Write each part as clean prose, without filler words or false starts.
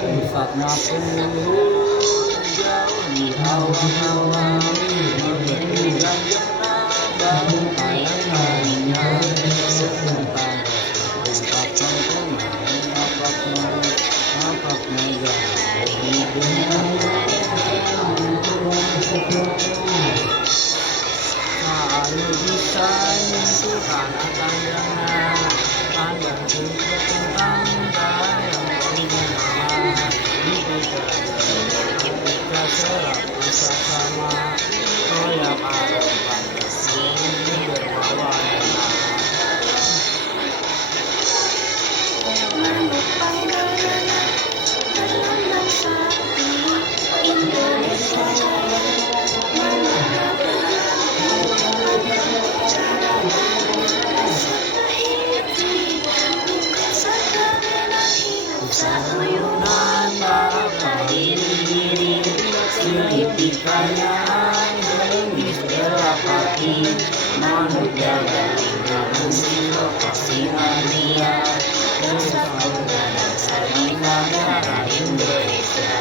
Pusatnya pun jauh di awang-awang, berpindah bau kayak lainnya. Tentang ungkapkan pemain apaknya jadi hidupnya. Anu bisa nyentuh karena tandangnya, tandang juga tentang yang mengenal. Jika serap rasa sama, oh ya kalau ini berbawa Manuk panggangan berlambang sapi Indonesia Jaya. Manuk sayuran berdiri, signifikannya gelis berapati, manuk jaga mesti lokasi Alia, kesatuan bangsa di negara Indonesia.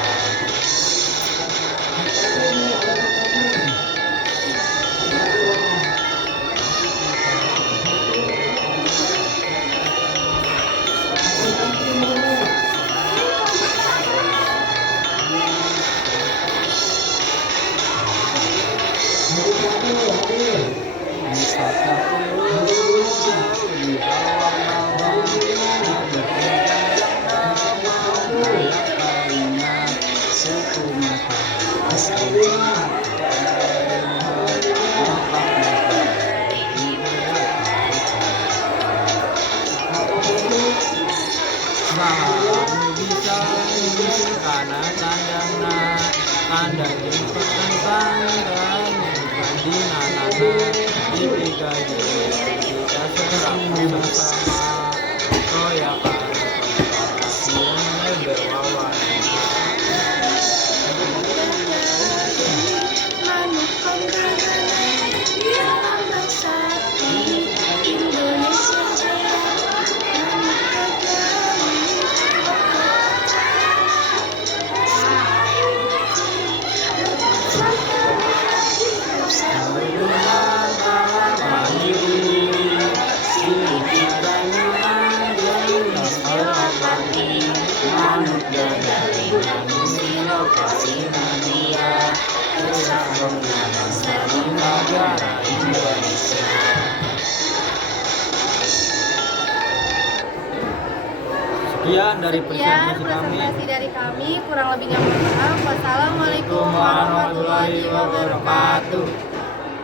Wisata pulau di bawah-bawah, banyak kalinya suku mata asli. Kamu bisa nyusul karena tanda jemput tentang dan di nanana di tiga kita serap bersama koya para kasihnya berwawan. manuk panggangan berlambang sapi Indonesia Jaya. Manuk Manuk dari manusia lokasi Nadia, bersambung bangsa di negara Indonesia. Sekian dari presentasi dari kami, kurang lebihnya mohon maaf. Wassalamualaikum warahmatullahi wabarakatuh.